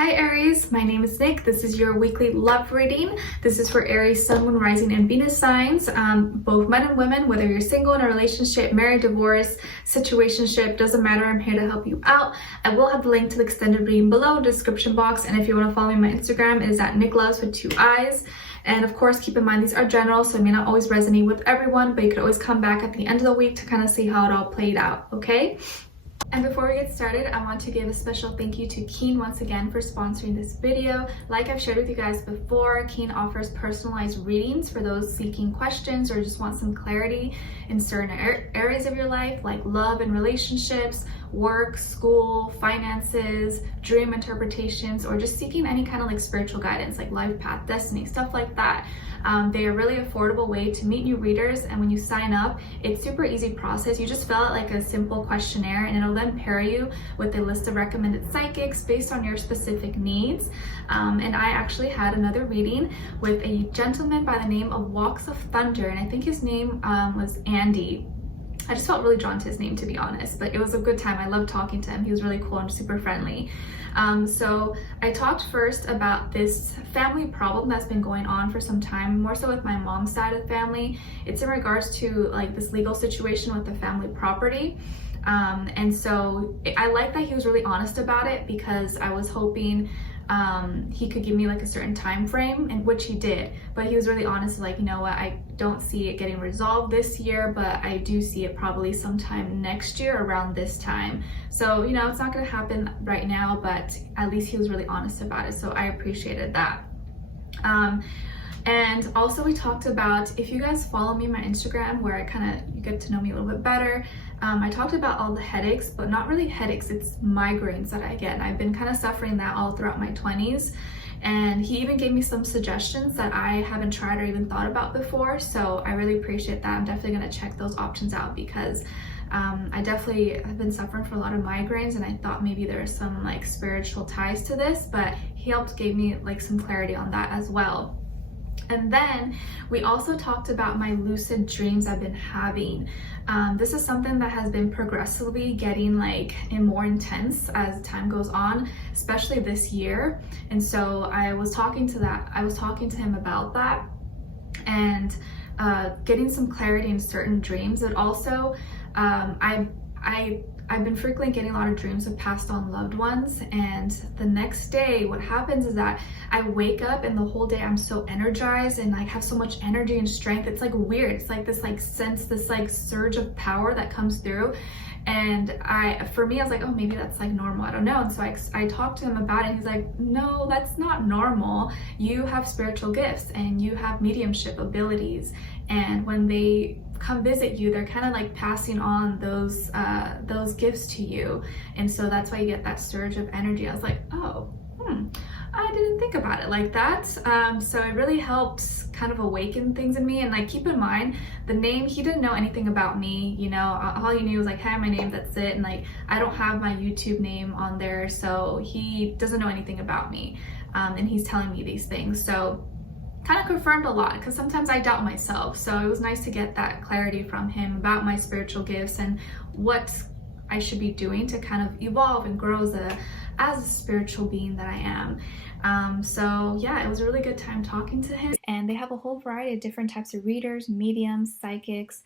Hi Aries, my name is Nick. This is your weekly love reading. This is for Aries, Sun, Moon, Rising, and Venus signs, both men and women, whether you're single, in a relationship, married, divorced, situationship, doesn't matter. I'm here to help you out. I will have the link to the extended reading below in the description box, and if you want to follow me on my Instagram, it is at Nicloves with 2 eyes. And of course, keep in mind these are general, so it may not always resonate with everyone, but you could always come back at the end of the week to kind of see how it all played out, okay? And before we get started, I want to give a special thank you to Keen once again for sponsoring this video. Like I've shared with you guys before, Keen offers personalized readings for those seeking questions or just want some clarity in certain areas of your life, like love and relationships, work, school, finances, dream interpretations, or just seeking any kind of like spiritual guidance, like life path, destiny, stuff like that. They are a really affordable way to meet new readers, and when you sign up, it's super easy process. You just fill out like a simple questionnaire, and it'll then pair you with a list of recommended psychics based on your specific needs. And I actually had another reading with a gentleman by the name of Walks of Thunder, and I think his name was Andy. I just felt really drawn to his name, to be honest, but it was a good time. I loved talking to him. He was really cool and super friendly. So I talked first about this family problem that's been going on for some time, more so with my mom's side of the family. It's in regards to like this legal situation with the family property. And so I like that he was really honest about it, because I was hoping he could give me like a certain time frame, in which he did, but he was really honest, like, you know what, I don't see it getting resolved this year, but I do see it probably sometime next year around this time. So, you know, it's not going to happen right now, but at least he was really honest about it, so I appreciated that. And also we talked about, if you guys follow me on my Instagram, where I kind of get to know me a little bit better, I talked about all the headaches, but not really headaches, it's migraines that I get. I've been kind of suffering that all throughout my 20s, and he even gave me some suggestions that I haven't tried or even thought about before, so I really appreciate that. I'm definitely going to check those options out, because I definitely have been suffering from a lot of migraines, and I thought maybe there was some like spiritual ties to this, but he gave me like some clarity on that as well. And then we also talked about my lucid dreams I've been having. This is something that has been progressively getting like more intense as time goes on, especially this year. And so I was talking to him about that, and getting some clarity in certain dreams. And also I've been frequently getting a lot of dreams of passed on loved ones, and the next day what happens is that I wake up and the whole day I'm so energized and like have so much energy and strength. It's like weird. It's like this like sense, this like surge of power that comes through. And for me, I was like, oh, maybe that's like normal, I don't know. And so I talked to him about it, and he's like, no, that's not normal. You have spiritual gifts and you have mediumship abilities, and when they come visit you, they're kind of like passing on those gifts to you, and so that's why you get that surge of energy. I was like, oh, I didn't think about it like that. So it really helped kind of awaken things in me. And like, keep in mind, the name, he didn't know anything about me, you know, all he knew was like, hey, my name, that's it. And like, I don't have my YouTube name on there, so he doesn't know anything about me. And he's telling me these things, so kind of confirmed a lot, because sometimes I doubt myself. So it was nice to get that clarity from him about my spiritual gifts and what I should be doing to kind of evolve and grow as a spiritual being that I am. So yeah, it was a really good time talking to him. And they have a whole variety of different types of readers, mediums, psychics.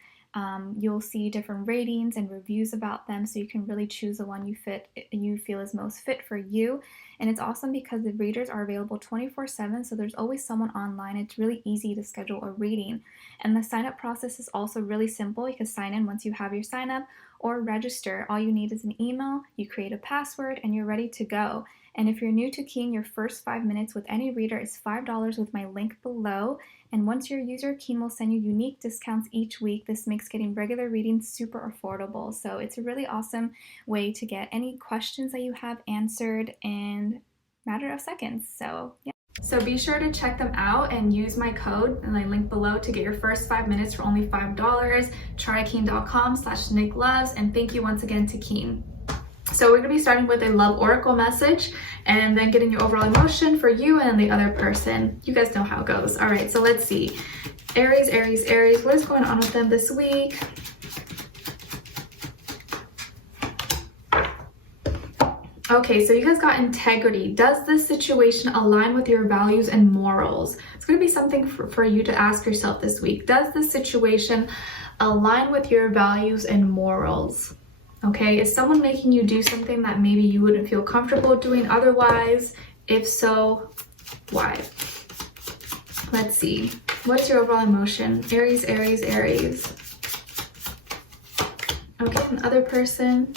You'll see different ratings and reviews about them, so you can really choose the one you feel is most fit for you. And it's awesome because the readers are available 24/7, so there's always someone online. It's really easy to schedule a reading. And the sign-up process is also really simple. You can sign in once you have your sign-up, or register. All you need is an email, you create a password, and you're ready to go. And if you're new to Keen, your first 5 minutes with any reader is $5 with my link below. And once you're a user, Keen will send you unique discounts each week. This makes getting regular readings super affordable. So it's a really awesome way to get any questions that you have answered in a matter of seconds. So yeah. So be sure to check them out and use my code and my link below to get your first 5 minutes for only $5. Try keen.com/nickloves, and thank you once again to Keen. So we're going to be starting with a love oracle message, and then getting your overall emotion for you and the other person. You guys know how it goes. All right, so let's see. Aries, Aries, Aries, what is going on with them this week? Okay, so you guys got integrity. Does this situation align with your values and morals? It's going to be something for you to ask yourself this week. Does this situation align with your values and morals? Okay, is someone making you do something that maybe you wouldn't feel comfortable doing otherwise? If so, why? Let's see. What's your overall emotion? Aries, Aries, Aries. Okay, the other person.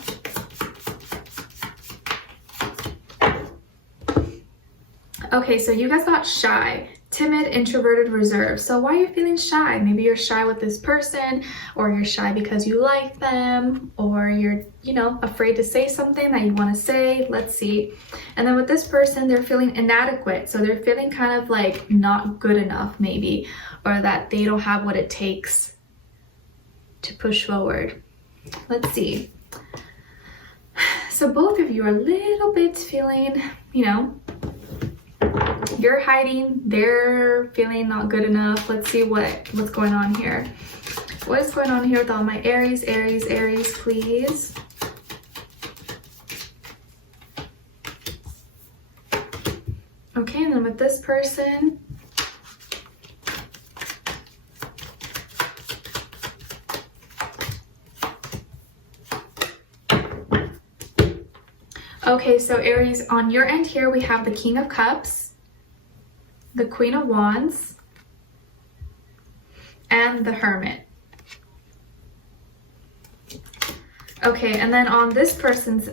Okay, so you guys got shy, timid, introverted, reserved. So why are you feeling shy? Maybe you're shy with this person, or you're shy because you like them, or you're, you know, afraid to say something that you want to say. Let's see. And then with this person, they're feeling inadequate. So they're feeling kind of like not good enough maybe, or that they don't have what it takes to push forward. Let's see. So both of you are a little bit feeling, you know, you're hiding, they're feeling not good enough. Let's see what's going on here. What is going on here with all my Aries, Aries, Aries, please? Okay, and then with this person, okay, so Aries, on your end here, we have the King of Cups, the Queen of Wands, and the Hermit. Okay, and then on this person's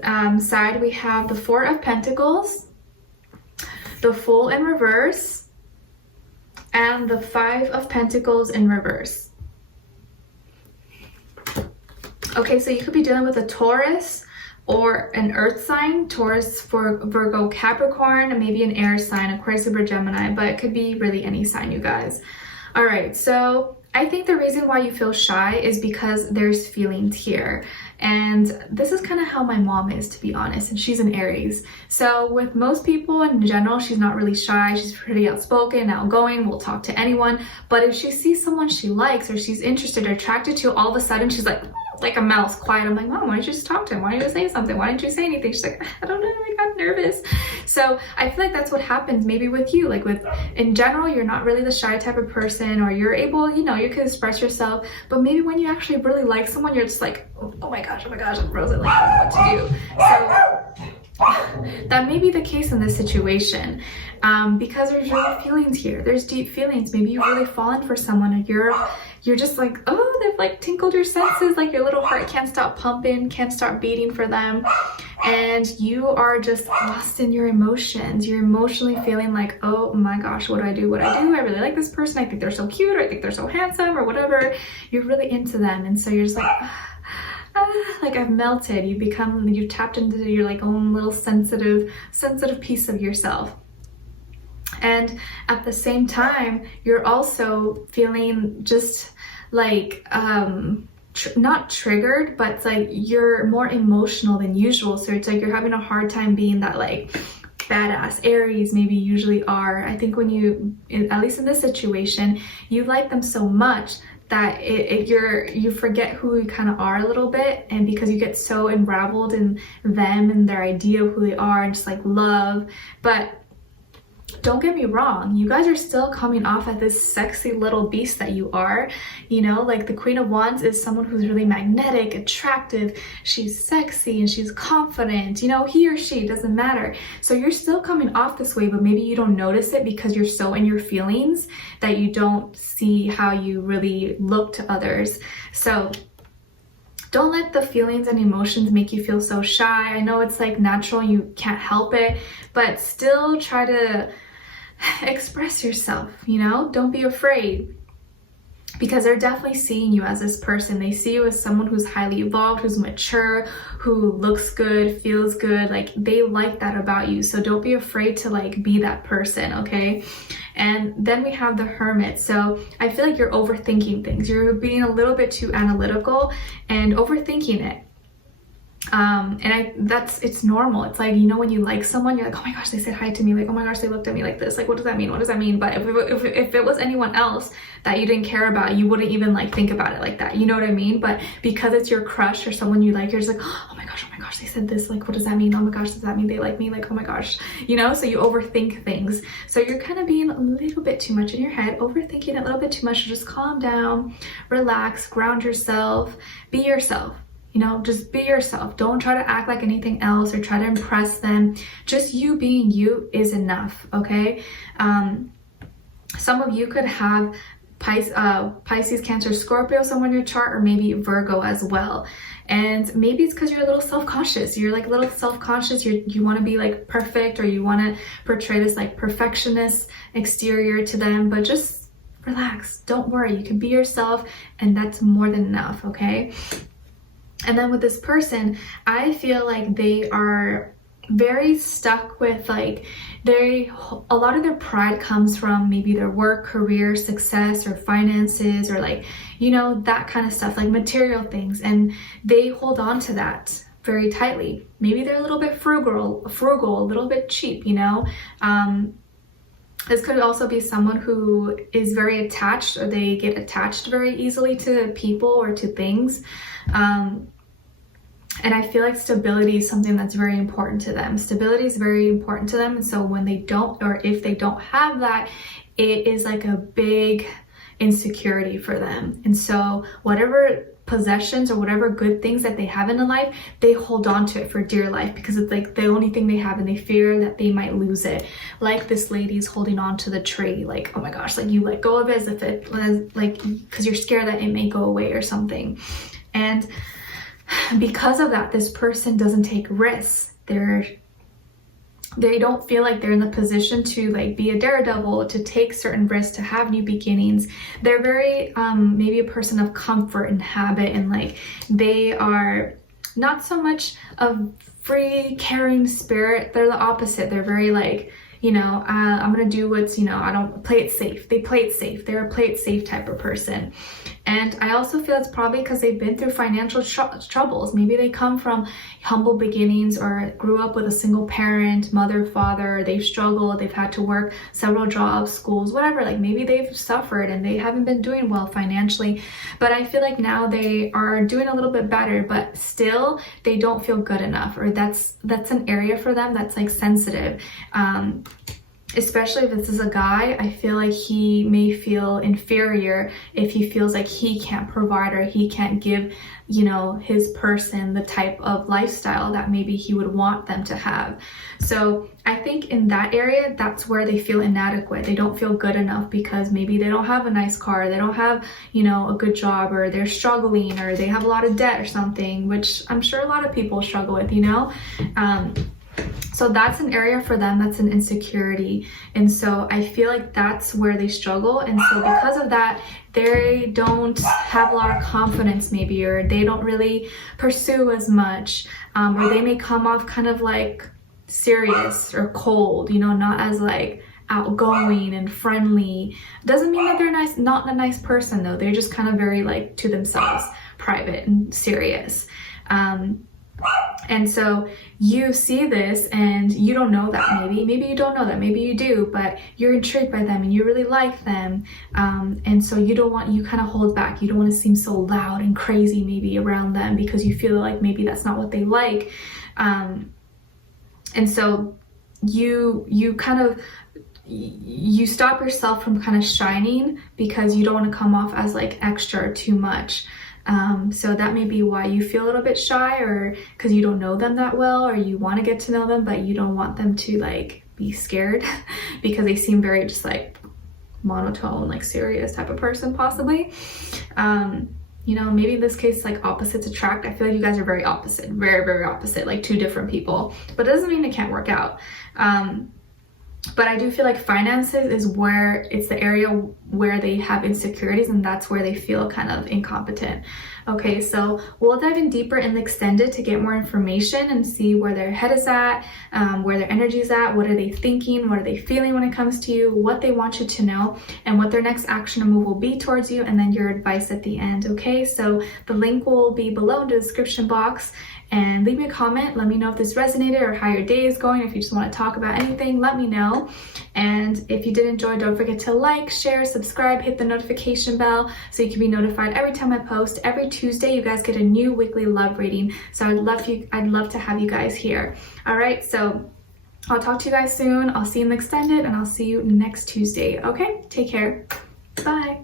side, we have the Four of Pentacles, the Fool in reverse, and the Five of Pentacles in reverse. Okay, so you could be dealing with a Taurus or an earth sign, Taurus for Virgo, Capricorn, maybe an air sign, Aquarius, Libra, Gemini, but it could be really any sign, you guys. All right, so I think the reason why you feel shy is because there's feelings here. And this is kind of how my mom is, to be honest, and she's an Aries. So with most people in general, she's not really shy. She's pretty outspoken, outgoing, will talk to anyone. But if she sees someone she likes or she's interested or attracted to, all of a sudden she's like a mouse, quiet. I'm like, Mom, why don't you just talk to him? Why don't you say something? Why didn't you say anything? She's like, I don't know, I got nervous. So I feel like that's what happens maybe with you. Like in general, you're not really the shy type of person, or you're able, you know, you can express yourself, but maybe when you actually really like someone, you're just like, oh my gosh, Rosa, like, what to do? So that may be the case in this situation, because there's real feelings here. There's deep feelings. Maybe you've really fallen for someone, and you're just like, oh, they've like tinkled your senses, like your little heart can't stop pumping, can't stop beating for them, and you are just lost in your emotions. You're emotionally feeling like, oh my gosh, what do I do? What do I do? I really like this person. I think they're so cute, or I think they're so handsome, or whatever. You're really into them, and so you're just like, like I've melted. You tapped into your like own little sensitive piece of yourself. And at the same time, you're also feeling just like not triggered, but it's like you're more emotional than usual. So it's like you're having a hard time being that like badass Aries maybe usually are. I think when you, at least in this situation, you like them so much that you forget who you kind of are a little bit, and because you get so enraveled in them and their idea of who they are and just like love. But don't get me wrong, you guys are still coming off at this sexy little beast that you are. You know, like the Queen of Wands is someone who's really magnetic, attractive, she's sexy and she's confident, you know, he or she, doesn't matter. So you're still coming off this way, but maybe you don't notice it because you're so in your feelings that you don't see how you really look to others. So don't let the feelings and emotions make you feel so shy. I know it's like natural, you can't help it, but still try to express yourself, you know? Don't be afraid, because they're definitely seeing you as this person. They see you as someone who's highly evolved, who's mature, who looks good, feels good. Like they like that about you. So don't be afraid to like be that person, okay? And then we have the Hermit. So I feel like you're overthinking things. You're being a little bit too analytical and overthinking it. It's normal. It's like, you know, when you like someone, you're like, oh my gosh, they said hi to me, like, oh my gosh, they looked at me like this, like, what does that mean, what does that mean? But if it was anyone else that you didn't care about, you wouldn't even like think about it like that, you know what I mean? But because it's your crush or someone you like, you're just like, oh my gosh, they said this, like, what does that mean? Oh my gosh, does that mean they like me? Like, oh my gosh, you know? So you overthink things. So you're kind of being a little bit too much in your head, overthinking it a little bit too much. So just calm down, relax, ground yourself, be yourself. You know, just be yourself. Don't try to act like anything else or try to impress them. Just you being you is enough, okay? Some of you could have Pisces, Cancer, Scorpio somewhere in your chart, or maybe Virgo as well. And maybe it's because you're a little self-conscious. You're like a little self-conscious. You want to be like perfect, or you want to portray this like perfectionist exterior to them, but just relax. Don't worry. You can be yourself, and that's more than enough, okay? And then with this person, I feel like they are very stuck with like a lot of their pride comes from maybe their work, career, success, or finances, or like, you know, that kind of stuff, like material things. And they hold on to that very tightly. Maybe they're a little bit frugal, a little bit cheap, you know. This could also be someone who is very attached, or they get attached very easily to people or to things. And I feel like stability is something that's very important to them. Stability is very important to them. And so when they don't, or if they don't have that, it is like a big insecurity for them. And so whatever possessions or whatever good things that they have in their life, they hold on to it for dear life, because it's like the only thing they have, and they fear that they might lose it. Like this lady's holding on to the tree, like, oh my gosh, like you let go of it as if it was like, because you're scared that it may go away or something. And because of that, this person doesn't take risks. They don't feel like they're in the position to like be a daredevil, to take certain risks, to have new beginnings. They're very maybe a person of comfort and habit, and like they are not so much a free, caring spirit. They're the opposite. They're very like, you know, I'm gonna do what's, you know, I don't play it safe. They play it safe. They're a play it safe type of person. And I also feel it's probably because they've been through financial troubles. Maybe they come from humble beginnings, or grew up with a single parent, mother, father. They've struggled. They've had to work several jobs, schools, whatever. Like maybe they've suffered and they haven't been doing well financially. But I feel like now they are doing a little bit better, but still they don't feel good enough, or that's an area for them that's like sensitive. Especially if this is a guy, I feel like he may feel inferior if he feels like he can't provide, or he can't give, you know, his person the type of lifestyle that maybe he would want them to have. So I think in that area, that's where they feel inadequate. They don't feel good enough because maybe they don't have a nice car, they don't have, you know, a good job, or they're struggling, or they have a lot of debt or something, which I'm sure a lot of people struggle with, you know. So that's an area for them, that's an insecurity. And so I feel like that's where they struggle. And so because of that, they don't have a lot of confidence maybe, or they don't really pursue as much, or they may come off kind of like serious or cold, you know, not as like outgoing and friendly. Doesn't mean that they're nice, not a nice person though. They're just kind of very like to themselves, private and serious. And so you see this and you don't know that, maybe you don't know that, maybe you do, but you're intrigued by them and you really like them. And so you kind of hold back. You don't want to seem so loud and crazy maybe around them, because you feel like maybe that's not what they like. And so you stop yourself from kind of shining, because you don't want to come off as like extra or too much. So that may be why you feel a little bit shy, or because you don't know them that well, or you want to get to know them, but you don't want them to like be scared because they seem very just like monotone, like serious type of person possibly. You know, maybe in this case, like opposites attract. I feel like you guys are very opposite, very, very opposite, like two different people, but it doesn't mean it can't work out. But I do feel like finances is where it's the area where they have insecurities, and that's where they feel kind of incompetent. Okay, so we'll dive in deeper in the extended to get more information and see where their head is at, where their energy is at, what are they thinking, what are they feeling when it comes to you, what they want you to know, and what their next action or move will be towards you, and then your advice at the end. Okay, so the link will be below in the description box, and leave me a comment. Let me know if this resonated or how your day is going. If you just want to talk about anything, let me know. And if you did enjoy, don't forget to like, share, subscribe, hit the notification bell so you can be notified every time I post. Every Tuesday, you guys get a new weekly love reading. So I'd love to have you guys here. All right, so I'll talk to you guys soon. I'll see you in the extended, and I'll see you next Tuesday. Okay, take care. Bye.